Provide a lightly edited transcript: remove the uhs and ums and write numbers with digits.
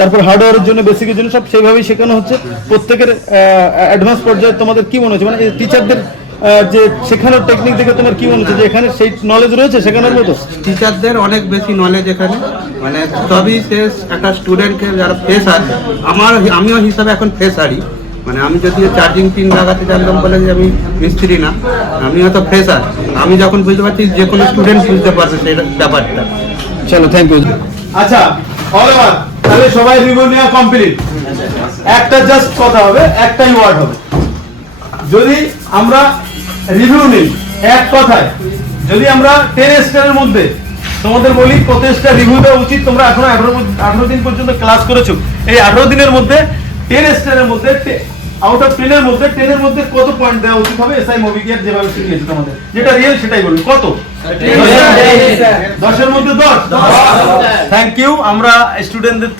তারপর হার্ডওয়্যারের জন্য বেসিকের জন্য সব সেইভাবেই শেখানো হচ্ছে। প্রত্যেকের অ্যাডভান্স পর্যায়ে তোমাদের কি মনে হচ্ছে, মানে টিচারদের যে শেখানোর টেকনিক দেখে তোমার কি মনে হচ্ছে যে এখানে সেই নলেজ রয়েছে শেখানোর মতো? টিচারদের অনেক বেশি নলেজ এখানে, মানে সবই শেষ। একটা স্টুডেন্টকে যারা ফ্রেশার, আমিও হিসাবে এখন ফ্রেশারই, মানে আমি যদিও চার্জিং পিন লাগাতে জানতাম বলে যে আমি মিস্ত্রি না, আমি হয়তো ফ্রেশার। আমি যখন বুঝতে পারছি যে কোনো স্টুডেন্ট বুঝতে পারবে সেই ব্যাপারটা। চলো, থ্যাংক ইউ। আচ্ছা, অলওভার তাহলে সবাই রিভিউ নেওয়া কমপ্লিট। একটা জাস্ট কথা হবে, একটাই ওয়ার্ড হবে। যদি আমরা রিভিউ নিই এক কথায়, যদি আমরা 10 স্টারের মধ্যে তোমাদের বলি কত স্টার রিভিউ দেওয়া উচিত, তোমরা এখনো 18 দিন পর্যন্ত ক্লাস করেছো, এই 18 দিনের মধ্যে 10 স্টারের মধ্যে আউট অফ 10 এর মধ্যে 10 এর মধ্যে কত পয়েন্ট দেওয়া উচিত হবে? এসআই মুভি গিয়ার যেভাবে শিখিয়েছে তোমাদের, যেটা রিয়েল সেটাই বলুন। কত? 10 এর মধ্যে 10। Thank you. আমরা স্টুডেন্টদের